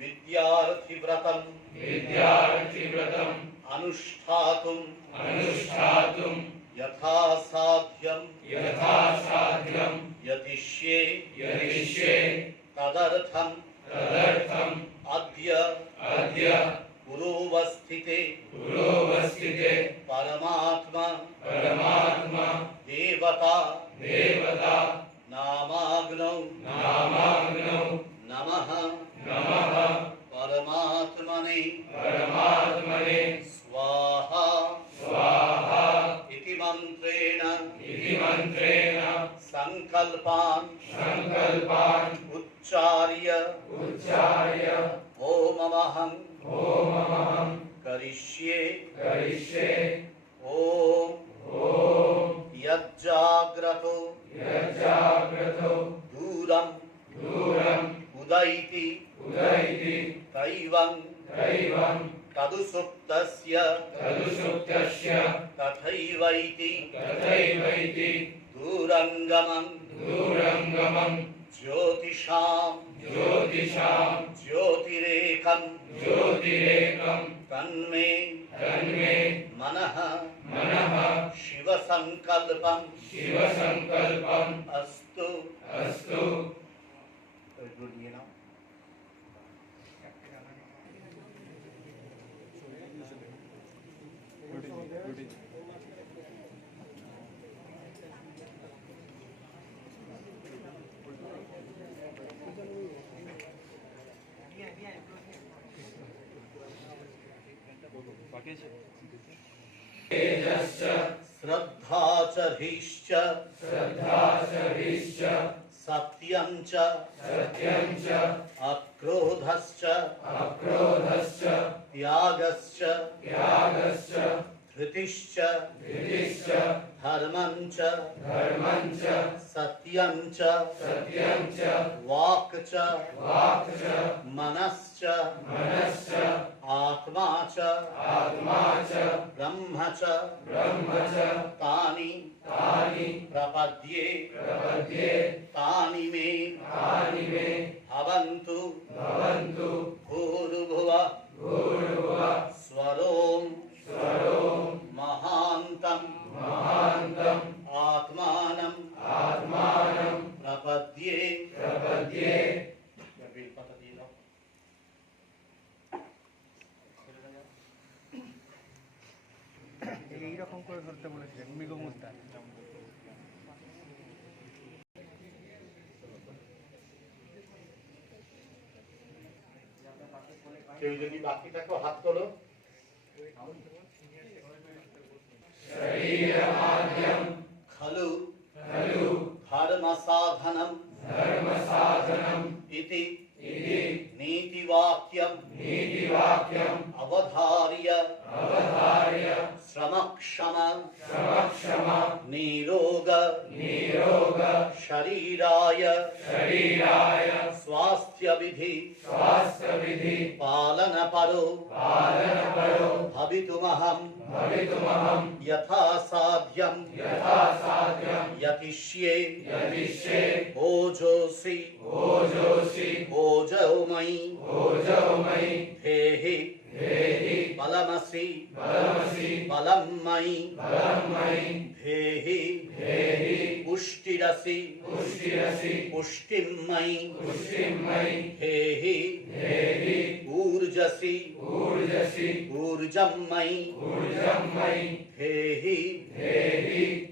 विद्यार्थिव्रतम् अनुष्ठातुम् यथासाध्यम् यतिष्ये तदर्थम् अद्य पुरोवस्थिते परमात्मा देवता नामाग्नौ नमः परमात्मने स्वाहा इति मंत्रेण संकल्पान् उच्चार्य ओममहं करिष्ये ओम यज्जाग्रतो दूरम् उदैति दैवं तदुसुप्तस्य तथैवैति दूरंगमं ज्योतिषां ज्योतिरेकं तन्मे मनः शिवसंकल्पम् अस्तु श्रद्धा च ह्रीश्च सत्यं च अक्रोधश्च त्यागश्च धृतिश्च धर्मं च सत्यं च वाक् च मनश्च आत्मा च ब्रह्म च तानि प्रपद्ये तानि मे भवन्तु भूर्भुवः स्वरों महान्तं आत्मानं प्रपद्ये এইরকম করে ধরতে বলেছিলেন মৃগ মুদ্রা। কেউ যদি বাকি থাকো হাত তোলো। खलु धर्मसाधनम् इति नीतिवाक्यम् अवधार्य श्रमक्षम निरोग शरीराय स्वास्थ्य विधि पालनपरो भवितुमहं यथासाध्यं यतिष्ये ओजोषि ओजोमयि धेहि बलमसि बलं मयि धेहि पुष्टिरसि पुष्टिं मयि धेहि ऊर्जसि ऊर्जं मयि धेहि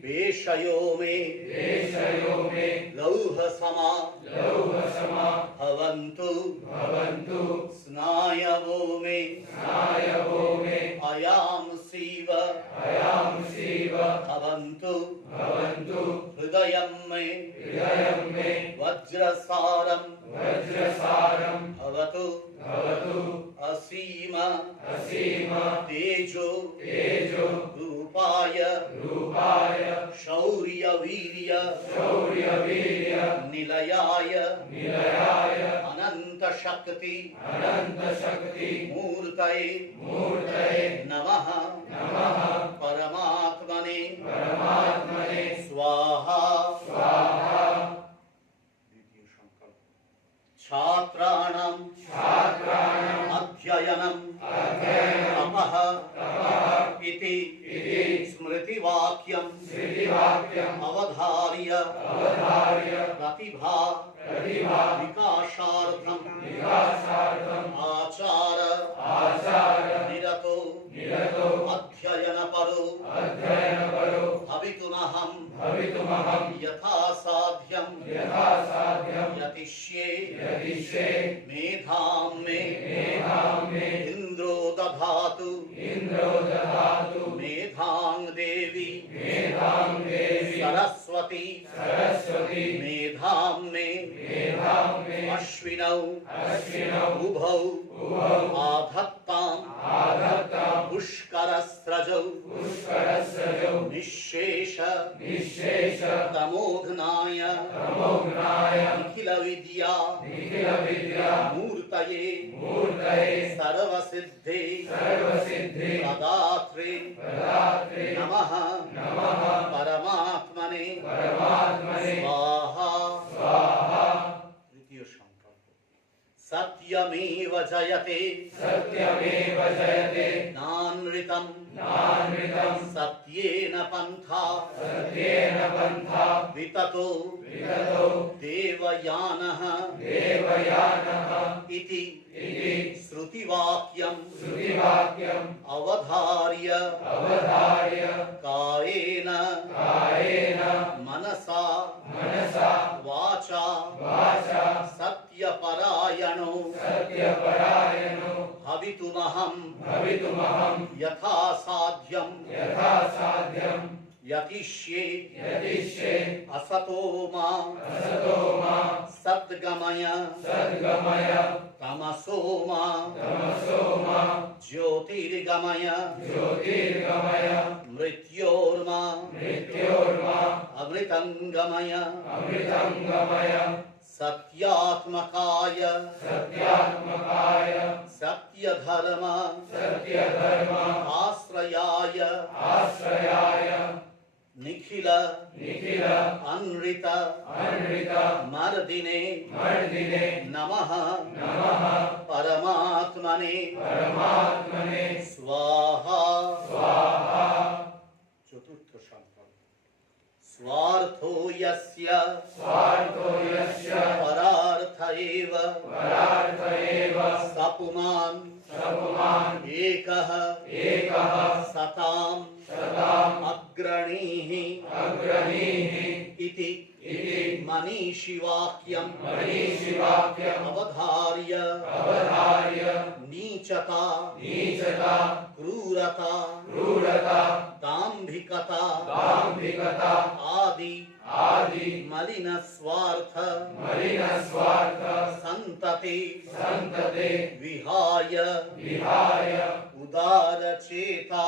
पेशयो मे लौहसमा भवन्तु स्नायवो मे अयांसीव भवन्तु हृदयं मे वज्रसारं भवतु असीम तेजो रूपाय शौर्यवीर्य निलयाय अनंत शक्ति मूर्तये नमः परमात्मने स्वाहा। द्वितीय संकल्प 6 छात्राणां अध्ययनं तपः इति स्मृतिवाक्यं अवधार्य प्रतिभा विकासार्थं आचार निरतो अध्ययनपरो भवितुमहं यथासाध्यं यतिष्ये मेधां मे इन्द्रो दधातु मेधां देवी सरस्वती मेधां मे अश्विनौ उभौ आधत्तां पुष्करस्रजौ निःशेष तमोघ्नाय निखिल विद्या मूर्तये सर्वसिद्धे प्रदात्रे नमः परमात्मने स्वाहा। तृतीय संकल्प सत्यमेव जयते नानृतं सत्येन पन्था विततो देवयानः इति श्रुतिवाक्यं अवधार्य कायेन मनसा वाचा सत्यपरायणो भवितुमहं यथासाध्यं यतिष्ये असतो मा सद्गमय तमसो मा ज्योतिर्गमय मृत्योर्मा अमृतंगमय सत्यात्मकाय सत्यधर्म आश्रयाय निखिल अनृत मर्दिने नमः परमात्मने स्वाहा। चतुर्थ संकल्प स्वार्थो यस्य परार्थ एव सपुमान् एकः सतां अग्रणीः इति मनीषिवाक्यम् अवधार्य नीचता क्रूरता दाम्भिकता आदि मलिन स्वार्थ संतते विहाय उदारचेता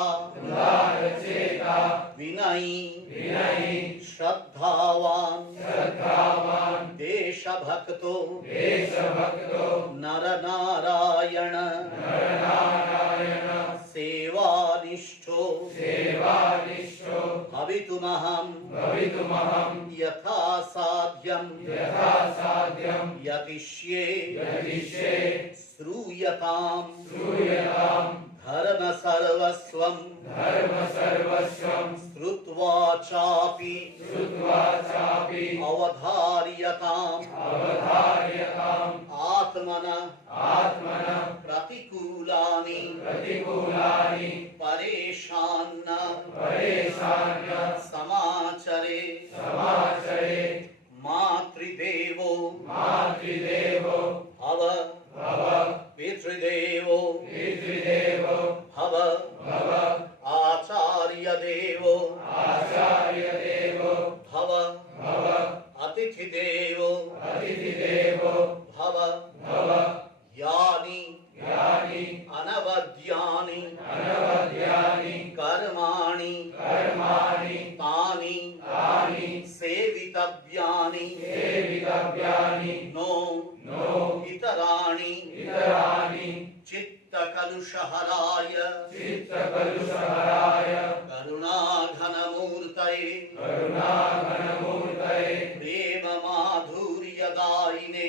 विनयी श्रद्धावान देशभक्तो नरनारायण सेवानिष्ठो भवितुमहं यथासाध्यं यतिष्ये श्रूयतां धर्म सर्वस्वं श्रुत्वा चापि अवधार्यताम् आत्मनः प्रतिकूलानि परेशान समाचरे मातृदेवो भव पितृदेवो भव आचार्यदेवो भव अतिथिदेवो भव यानि अनवद्यानि कर्माणि तानि सेवितव्यानि नो इतराणि चित्तकलुषहराय करुणाघनमूर्तये प्रेम माधुर्यदायिने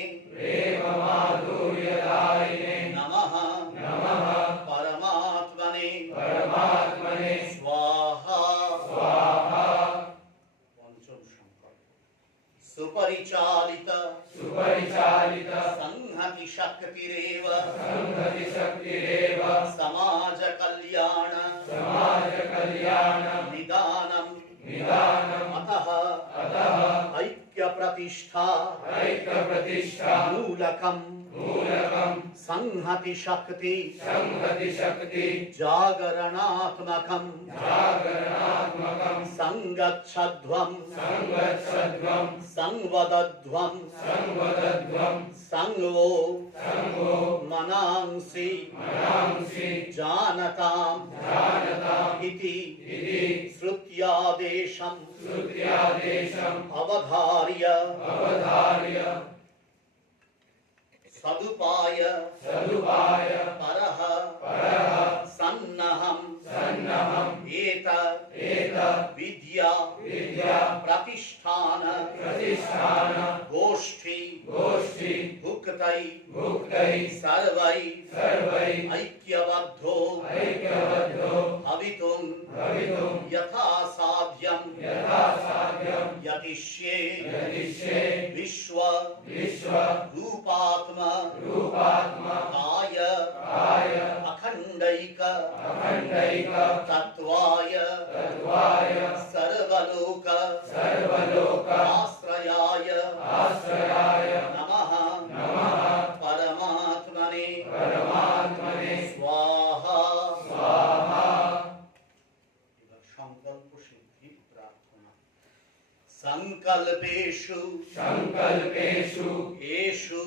शक्तिरेव समाज कल्याण निदानम् अतः ऐक्य प्रतिष्ठा मूलकम् संहति शक्ति जागरणात्मकम् संगच्छध्वम् संवदध्वम् संगो मनांसि जानताम् इति श्रुत्यादेशम् अवधार्य सदुपाय परः सन्नहम् एत विद्या प्रतिष्ठान गोष्ठी भुक्तै सर्वै ऐक्यबद्धो भवितुम् यथा साध्यम् यतिष्ये विश्व रूपात्मा काय अखंडैक तत्वाय सर्वलोक आश्रयाय नमः परमात्मने स्वाहा संकल्प सिद्धि प्रार्थना संकल्पेषु येषु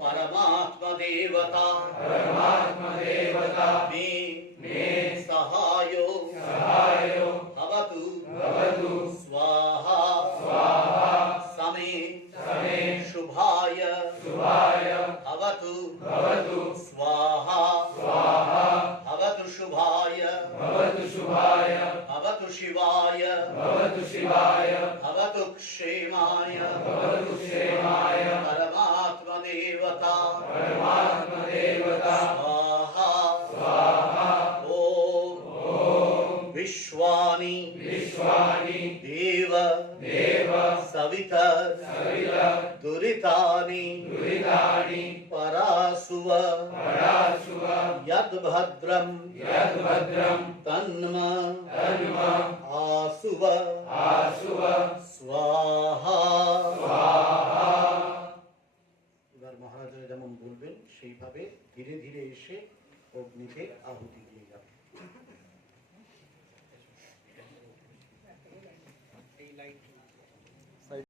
परमात्मा देवता मे सहायो भवतु स्वाहा समे शुभाय भवतु स्वाहा भवतु शुभाय भवतु शिवाय भवतु क्षेमाय परमात्मा देवता स्वाहा ओम विश्वानि देव सवितर दुरितानि परासुव यद्भद्रं तन्म आसुव स्वाहा এবার মহারাজরা যেমন বলবেন সেইভাবে ধীরে ধীরে এসে অগ্নিতে আহুতি